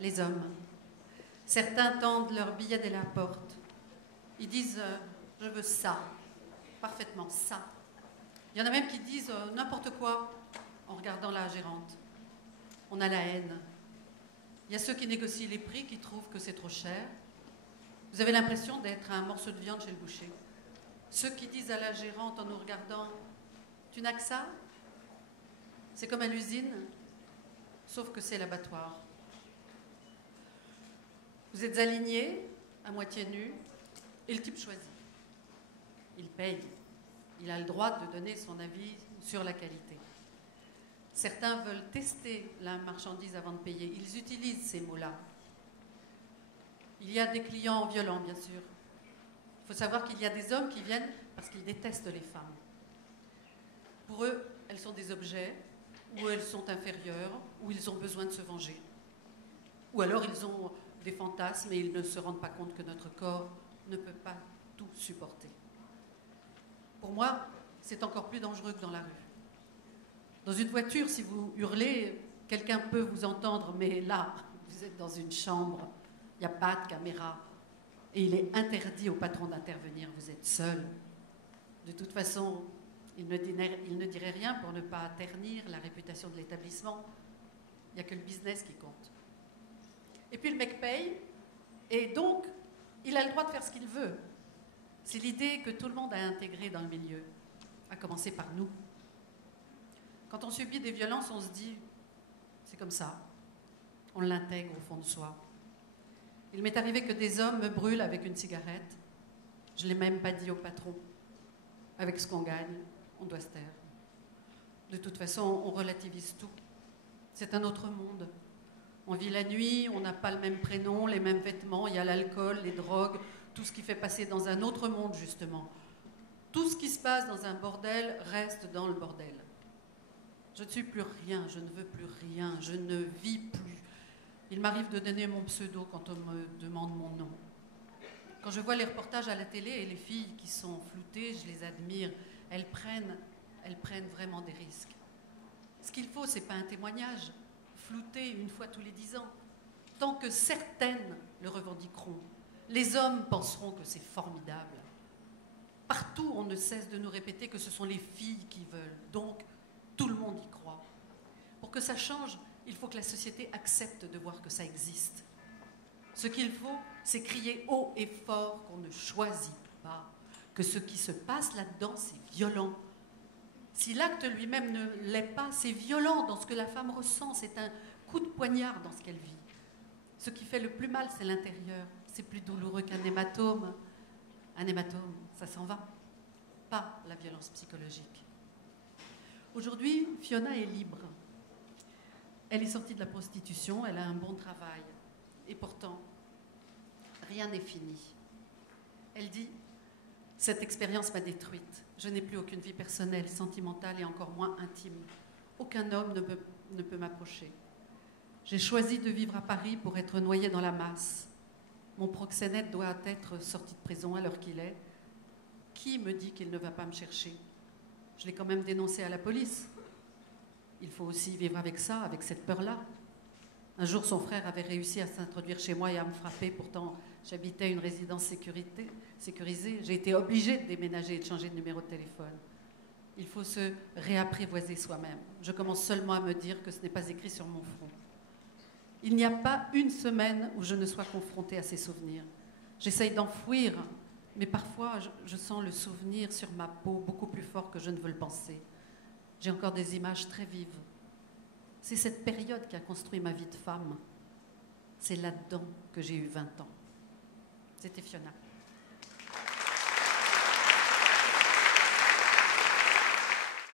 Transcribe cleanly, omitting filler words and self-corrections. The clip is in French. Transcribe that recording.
les hommes. Certains tendent leur billet de la porte. Ils disent je veux ça, parfaitement ça. Il y en a même qui disent n'importe quoi en regardant la gérante. On a la haine. Il y a ceux qui négocient les prix, qui trouvent que c'est trop cher. Vous avez l'impression d'être un morceau de viande chez le boucher. Ceux qui disent à la gérante en nous regardant tu n'as que ça? C'est comme à l'usine, sauf que c'est l'abattoir. Vous êtes alignés, à moitié nus, et le type choisit. Il paye. Il a le droit de donner son avis sur la qualité. Certains veulent tester la marchandise avant de payer. Ils utilisent ces mots-là. Il y a des clients violents, bien sûr. Il faut savoir qu'il y a des hommes qui viennent parce qu'ils détestent les femmes. Pour eux, elles sont des objets, ou elles sont inférieures, ou ils ont besoin de se venger. Ou alors ils ont des fantasmes et ils ne se rendent pas compte que notre corps ne peut pas tout supporter. Pour moi, c'est encore plus dangereux que dans la rue. Dans une voiture, si vous hurlez, quelqu'un peut vous entendre, mais là, vous êtes dans une chambre, il n'y a pas de caméra, et il est interdit au patron d'intervenir, vous êtes seul. De toute façon, il ne dirait rien pour ne pas ternir la réputation de l'établissement. Il n'y a que le business qui compte. Et puis le mec paye, et donc, il a le droit de faire ce qu'il veut. C'est l'idée que tout le monde a intégrée dans le milieu, à commencer par nous. Quand on subit des violences, on se dit, c'est comme ça. On l'intègre au fond de soi. Il m'est arrivé que des hommes me brûlent avec une cigarette. Je ne l'ai même pas dit au patron. Avec ce qu'on gagne, on doit se taire. De toute façon, on relativise tout. C'est un autre monde. On vit la nuit, on n'a pas le même prénom, les mêmes vêtements, il y a l'alcool, les drogues, tout ce qui fait passer dans un autre monde, justement. Tout ce qui se passe dans un bordel reste dans le bordel. Je ne suis plus rien, je ne veux plus rien, je ne vis plus. Il m'arrive de donner mon pseudo quand on me demande mon nom. Quand je vois les reportages à la télé et les filles qui sont floutées, je les admire. Elles prennent vraiment des risques. Ce qu'il faut, ce n'est pas un témoignage, flouté une fois tous les 10 ans. Tant que certaines le revendiqueront, les hommes penseront que c'est formidable. Partout, on ne cesse de nous répéter que ce sont les filles qui veulent. Donc, tout le monde y croit. Pour que ça change, il faut que la société accepte de voir que ça existe. Ce qu'il faut, c'est crier haut et fort qu'on ne choisit pas, que ce qui se passe là-dedans, c'est violent. Si l'acte lui-même ne l'est pas, c'est violent dans ce que la femme ressent, c'est un coup de poignard dans ce qu'elle vit. Ce qui fait le plus mal, c'est l'intérieur. C'est plus douloureux qu'un hématome. Un hématome, ça s'en va. Pas la violence psychologique. Aujourd'hui, Fiona est libre. Elle est sortie de la prostitution, elle a un bon travail. Et pourtant, rien n'est fini. Elle dit « Cette expérience m'a détruite. Je n'ai plus aucune vie personnelle, sentimentale et encore moins intime. Aucun homme ne peut m'approcher. J'ai choisi de vivre à Paris pour être noyée dans la masse. Mon proxénète doit être sorti de prison à l'heure qu'il est. Qui me dit qu'il ne va pas me chercher? Je l'ai quand même dénoncé à la police. Il faut aussi vivre avec ça, avec cette peur-là. Un jour, son frère avait réussi à s'introduire chez moi et à me frapper. Pourtant, j'habitais une résidence sécurisée. J'ai été obligée de déménager et de changer de numéro de téléphone. Il faut se réapprivoiser soi-même. Je commence seulement à me dire que ce n'est pas écrit sur mon front. Il n'y a pas une semaine où je ne sois confrontée à ces souvenirs. J'essaye d'enfouir, mais parfois je sens le souvenir sur ma peau beaucoup plus fort que je ne veux le penser. J'ai encore des images très vives. C'est cette période qui a construit ma vie de femme. C'est là-dedans que j'ai eu 20 ans. C'était Fiona.